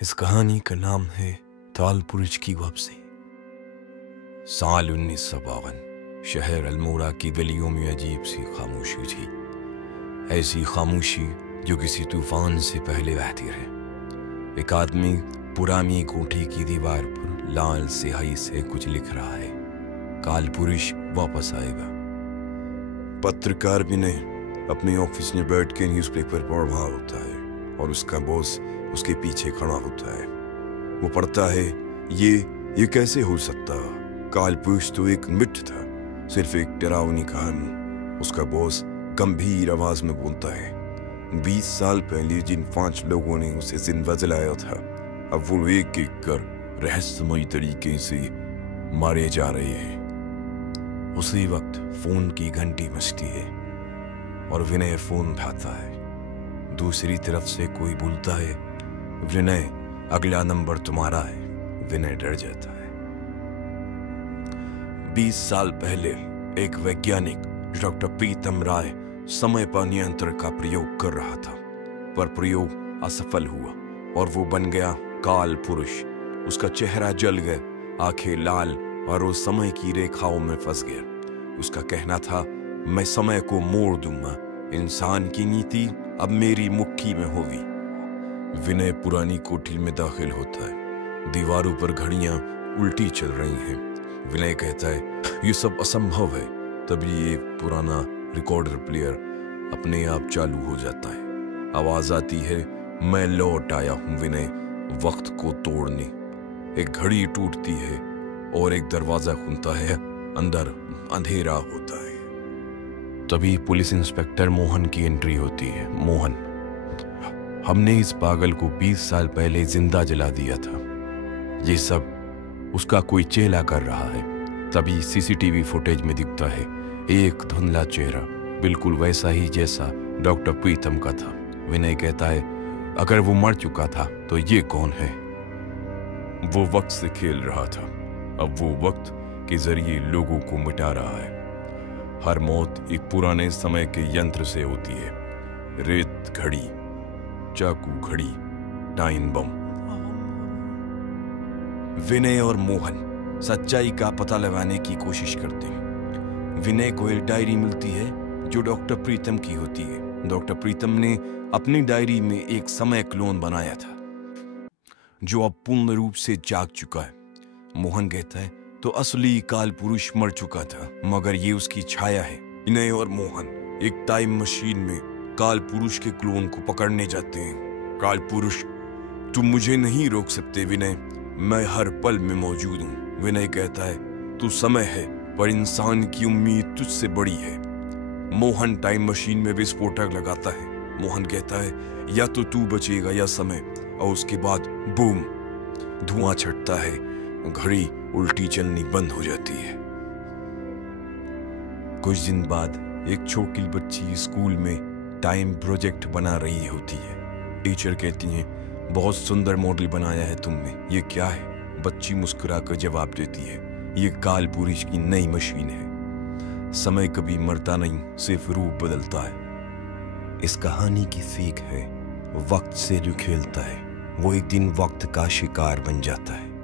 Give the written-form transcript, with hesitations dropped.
इस कहानी का नाम है काल पुरुष की वापसी। साल 1952। शहर अल्मोड़ा की गलियों में अजीब सी खामोशी थी, ऐसी खामोशी जो किसी तूफान से पहले बहती रहे। एक आदमी पुरानी कोठी की दीवार पर लाल स्याही से कुछ लिख रहा है। काल पुरुष वापस आएगा। पत्रकार विनय अपने ऑफिस में बैठ के न्यूज़पेपर पढ़ रहा होता है और उसका बॉस उसके पीछे खड़ा होता है। वो पढ़ता है, ये कैसे हो सकता? काल पुरुष तो एक मिथ था, सिर्फ एक डरावनी कहानी। उसका बॉस गंभीर आवाज में बोलता है, 20 साल पहले जिन 5 लोगों ने उसे जिंदा जलाया था, अब वो एक एक कर रहस्यमयी तरीके से मारे जा रहे हैं। उसी वक्त फोन की घंटी बजती है और विनय फोन उठाता है। दूसरी तरफ से कोई बोलता है, विनय अगला नंबर तुम्हारा है। विनय डर जाता है। 20 साल पहले एक वैज्ञानिक डॉक्टर प्रीतम राय समय पर नियंत्रण का प्रयोग कर रहा था, पर प्रयोग असफल हुआ और वो बन गया काल पुरुष। उसका चेहरा जल गया, आंखें लाल और वो समय की रेखाओं में फंस गया। उसका कहना था, मैं समय को मोड़ दूंगा, इंसान की नीति अब मेरी मुट्ठी में होगी। विनय पुरानी कोठी में दाखिल होता है। दीवारों पर घड़ियां उल्टी चल रही हैं। विनय कहता है, ये सब असंभव है। तभी ये पुराना रिकॉर्डर प्लेयर अपने आप चालू हो जाता है। आवाज आती है, मैं लौट आया हूं विनय, वक्त को तोड़ने। एक घड़ी टूटती है और एक दरवाजा खुलता है। अंदर अंधेरा होता है। तभी पुलिस इंस्पेक्टर मोहन की एंट्री होती है। मोहन, हमने इस पागल को 20 साल पहले जिंदा जला दिया था। ये सब उसका कोई चेला कर रहा है। तभी सीसीटीवी फुटेज में दिखता है एक धुंधला चेहरा, बिल्कुल वैसा ही जैसा डॉक्टर प्रीतम का था। विनय कहता है, अगर वो मर चुका था तो ये कौन है? वो वक्त से खेल रहा था, अब वो वक्त के जरिए लोगों को मिटा रहा है। हर मौत एक पुराने समय के यंत्र से होती है। रेत घड़ी, चाकू घड़ी, टाइम बम। विनय और मोहन सच्चाई का पता लगाने की कोशिश करते हैं। विनय को एक डायरी मिलती है जो डॉक्टर प्रीतम की होती है। डॉक्टर प्रीतम ने अपनी डायरी में एक समय क्लोन बनाया था जो अब पूर्ण रूप से जाग चुका है। मोहन कहता है, तो असली काल पुरुष मर चुका था, मगर ये उसकी छाया है। विनय और मोहन एक टाइम मशीन में काल पुरुष के क्लोन को पकड़ने जाते हैं। काल पुरुष, तुम मुझे नहीं रोक सकते विनय, मैं हर पल में मौजूद हूं। विनय कहता है, तू समय है पर इंसान की उम्मीद तुझसे बड़ी है। मोहन टाइम मशीन में विस्फोटक लगाता है। मोहन कहता है, या तो तू बचेगा या समय। और उसके बाद बूम, धुआं छटता है, घड़ी उल्टी चलनी बंद हो जाती है। कुछ दिन बाद एक छोटी बच्ची स्कूल में टाइम प्रोजेक्ट बना रही होती है। टीचर कहती है, बहुत सुंदर मॉडल बनाया है तुमने, ये क्या है? बच्ची मुस्कुराकर जवाब देती है, ये काल पुरुष की नई मशीन है। समय कभी मरता नहीं, सिर्फ रूप बदलता है। इस कहानी की सीख है, वक्त से जो खेलता है वो एक दिन वक्त का शिकार बन जाता है।